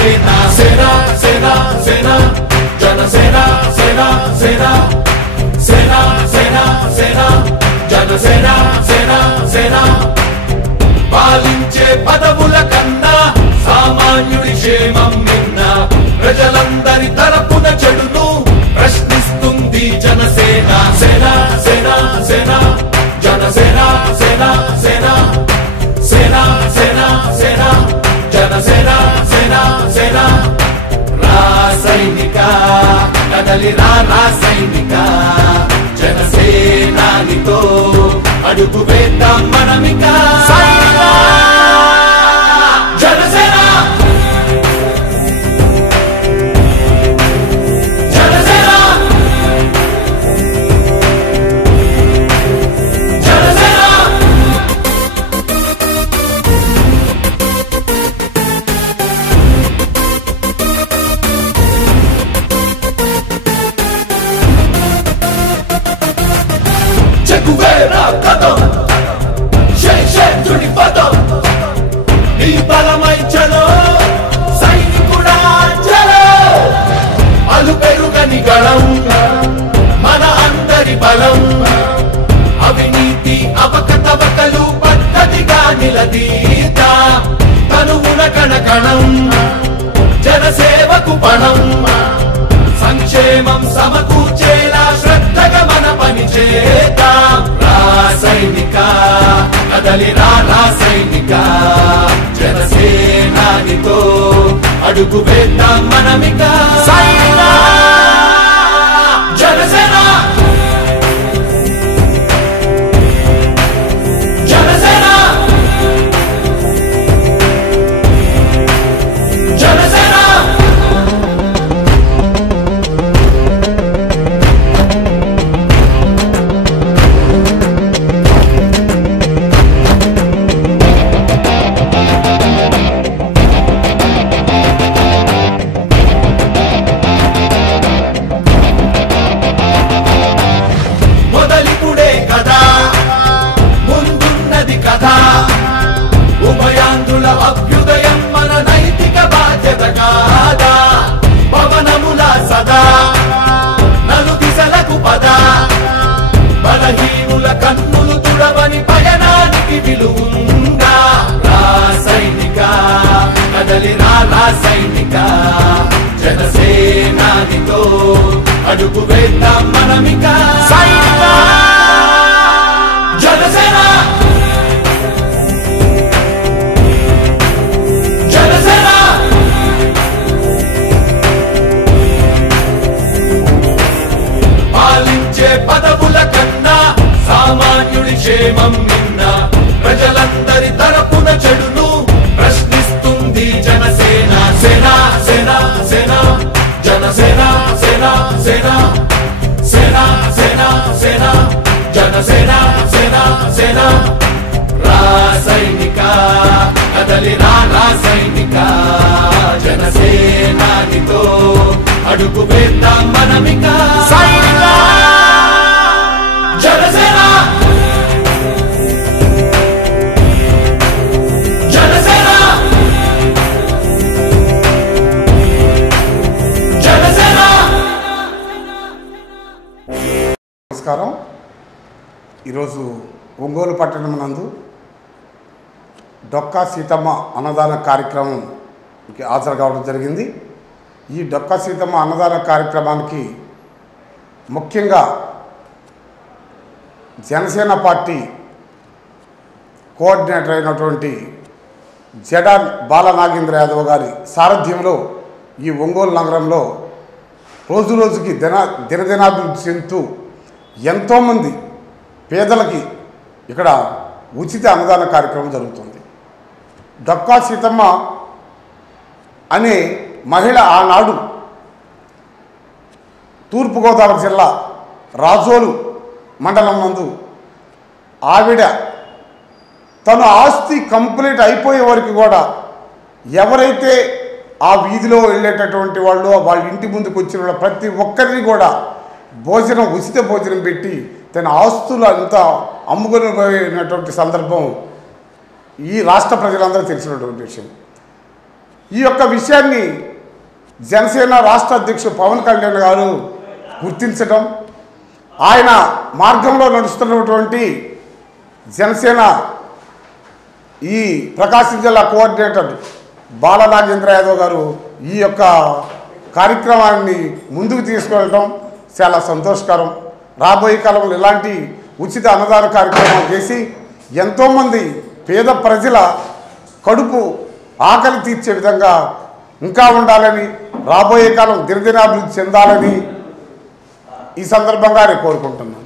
జనసేన సేన సేన సేన జనసేన సేన సేన సేన సేన సేన జనసేన సేన సేన పాలించే పదవుల కన్నా సామాన్యుడి క్షేమం నిన్న ప్రజలందరి తరపున చెడును ప్రశ్నిస్తుంది జనసేన సేన సేన సేన జనసేన సేన సేన సేన సేన సేన జనసేన సేన సేన రాసైనిక కదలి రాసైనిక జనసేనానితో అడుగు వేద్దాం మనమిక జనసేన జనసేన జనసేన చెగువేరా కదం శేషేంద్రుడి పదం నీ బలమై చలో సైనికుడా చలో అలు పెరుగని గళం మన అందరి బలం అవినీతి అవకతవకలు పద్ధతిగా నిలదీత తనువున కణకణం జనసేవకు పణం సంక్షేమం సమకూర్చేలా శ్రద్ధగా మన పని చేద్దాం రాసైనిక కదలి రాసైనిక జనసేనానితో అడుగు వేద్దాం మనమిక జనసేన జనసేన జనసేన ఉభయాంధ్రుల అభ్యుదయం మన నైతిక బాధ్యత కాదా పవనముల సదా నలు దిశలకు పద బలహీనుల కన్నులు తుడవని పయనానికి విలువుందా రాసైనిక కదలి రాసైనిక జనసేనానితో అడుగు వేద్దాం మనమిక జనసేన పదవుల కన్నా సామాన్యుడి క్షేమం నిన్న ప్రజలందరి తరపున చెడును ప్రశ్నిస్తుంది జనసేన సేన సేన సేన జనసేన సేన సేన సేన సేన సేన జనసేన సేన సేన రాసైనిక కదలి రాసైనిక జనసేనానితో అడుగు వేద్దాం మనమిక జనసేన జనసేన జనసేన. నమస్కారం. ఈరోజు ఒంగోలు పట్టణం నందు డొక్కా సీతమ్మ అన్నదాన కార్యక్రమంకి హాజరు కావడం జరిగింది. ఈ డొక్కా సీతమ్మ అన్నదాన కార్యక్రమానికి ముఖ్యంగా జనసేన పార్టీ కోఆర్డినేటర్ అయినటువంటి జడా బాలనాగేంద్ర యాదవ్ గారి సారథ్యంలో ఈ ఒంగోలు నగరంలో రోజు రోజుకి దినదినాభివృద్ధి చెందుతూ ఎంతోమంది పేదలకి ఇక్కడ ఉచిత అన్నదాన కార్యక్రమం జరుగుతుంది. డొక్కా సీతమ్మ అనే మహిళ ఆనాడు తూర్పుగోదావరి జిల్లా రాజోలు మండలం నందు ఆవిడ తన ఆస్తి కంప్లీట్ అయిపోయే వరకు కూడా ఎవరైతే ఆ వీధిలో వెళ్ళేటటువంటి వాళ్ళు వాళ్ళ ఇంటి ముందుకు వచ్చిన ప్రతి ఒక్కరిని కూడా భోజనం ఉచిత భోజనం పెట్టి తన ఆస్తులు అంతా అమ్ముకొని పోయినటువంటి సందర్భం ఈ రాష్ట్ర ప్రజలందరూ తెలిసినటువంటి విషయం. ఈ యొక్క విషయాన్ని జనసేన రాష్ట్ర అధ్యక్షుడు పవన్ కళ్యాణ్ గారు గుర్తించడం, ఆయన మార్గంలో నడుస్తున్నటువంటి జనసేన ఈ ప్రకాశం జిల్లా కోఆర్డినేటర్ బాల నాగేంద్ర యాదవ్ గారు ఈ యొక్క కార్యక్రమాన్ని ముందుకు తీసుకెళ్ళడం చాలా సంతోషకరం. రాబోయే కాలంలో ఇలాంటి ఉచిత అన్నదాన కార్యక్రమాలు చేసి ఎంతోమంది పేద ప్రజల కడుపు ఆకలి తీర్చే విధంగా ఇంకా ఉండాలని, రాబోయే కాలం దినదినాభివృద్ధి చెందాలని ఈ సందర్భంగా నేను కోరుకుంటున్నాను.